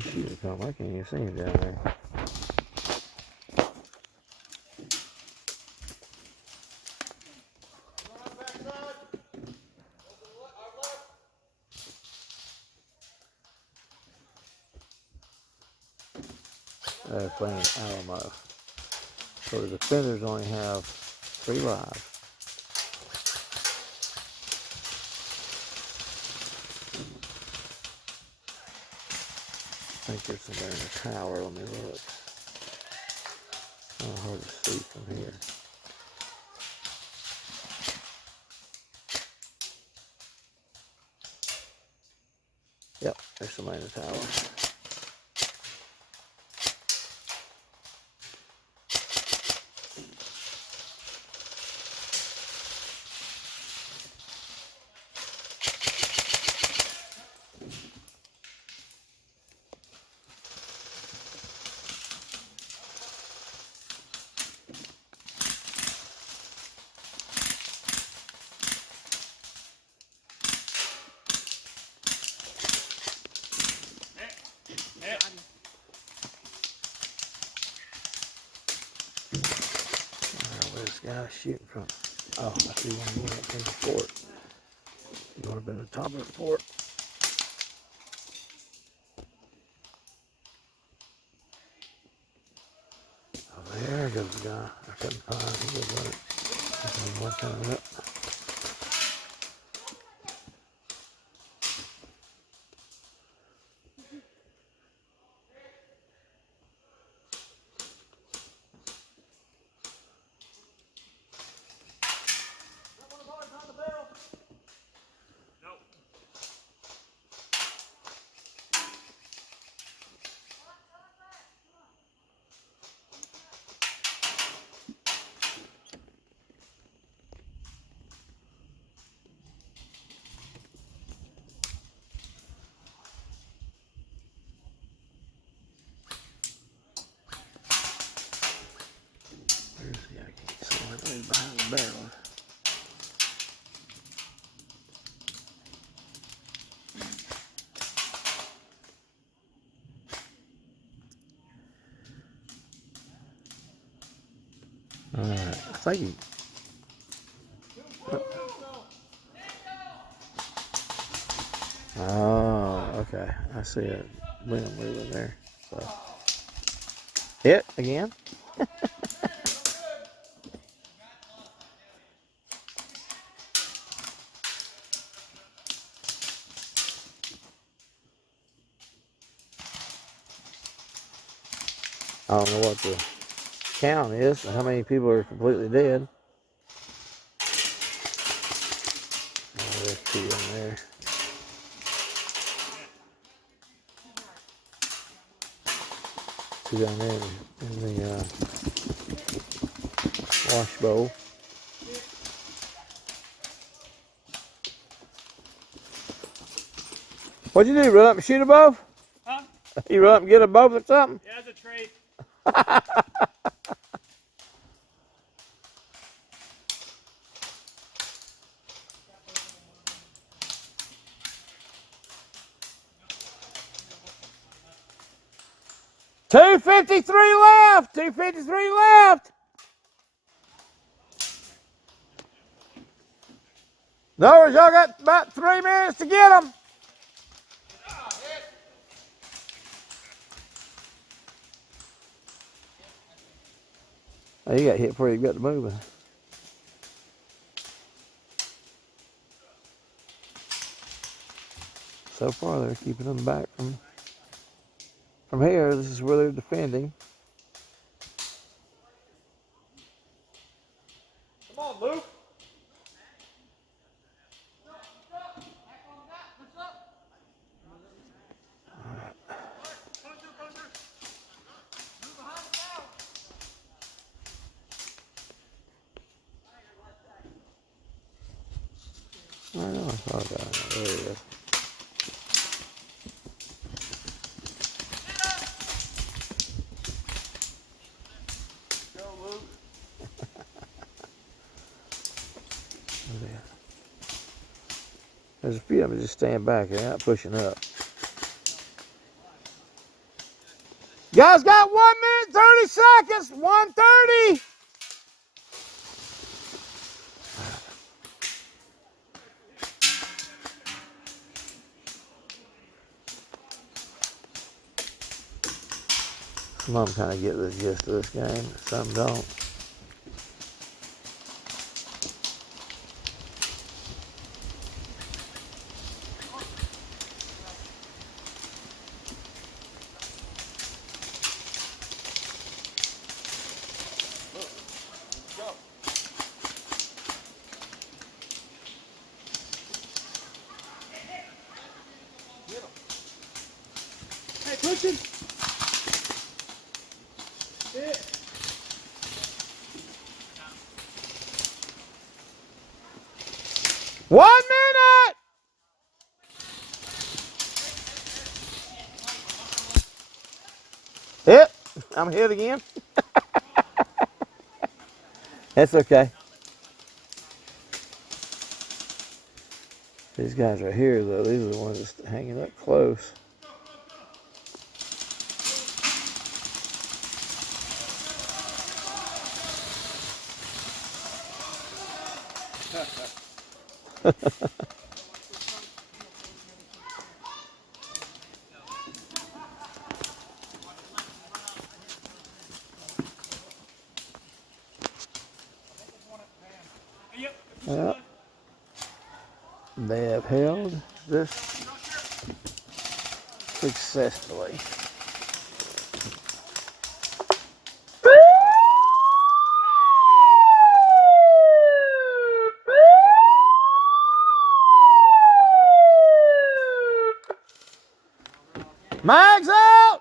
Where's he shooting from? I can't even see him down there. They're playing Alamo. So the defenders only have 3 lives. I think there's somebody in the tower. Let me look. Oh, hard to see from here. Yep, there's somebody in the tower. Where's this guy shooting from? Oh, I see one going up from the fort. He would have been the top of the fort. Oh, there goes the guy. I couldn't find him. He was running. One coming up. Behind the barrel. Alright, I think he... Oh, okay. I see a limb moving there. So. Hit again. I don't know what the count is, how many people are completely dead. Oh, there's 2 in there. Two down there in the wash bowl. What'd you do? Run up and shoot above? Huh? You run up and get above or something? Yeah, it's a trade. $253 left. $253 left. In other words, y'all got about 3 minutes to get them. Oh, you got hit before you got to moving. So far, they're keeping them back from here. This is where they're defending. Come on, Luke. I know, I saw that. There he is. Go, Luke. There's a few of them just stand back. They're not pushing up. Guys got 1 minute, 30 seconds. 1:30. Some of them kind of get the gist of this game, some don't. Hey, push him. Yeah. One minute. Yep, I'm hit again. That's okay. These guys right here, though, these are the ones that's hanging up close. Well, they have held this successfully. Mags out!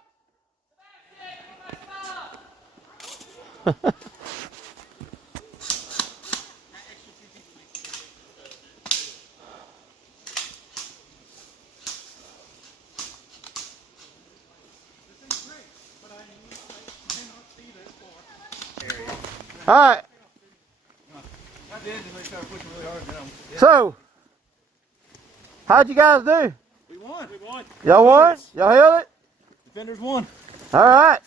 All right. So, how'd you guys do? We won. We won. Y'all won? Y'all held it? Defenders won. All right.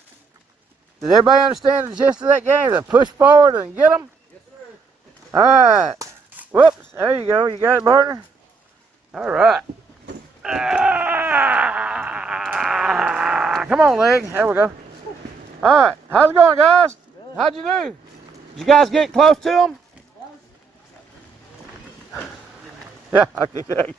Did everybody understand the gist of that game? To push forward and get them? Yes, sir. All right. Whoops. There you go. You got it, partner? All right. Come on, leg. There we go. All right. How's it going, guys? How'd you do? Did you guys get close to them? Yeah, I can tell you.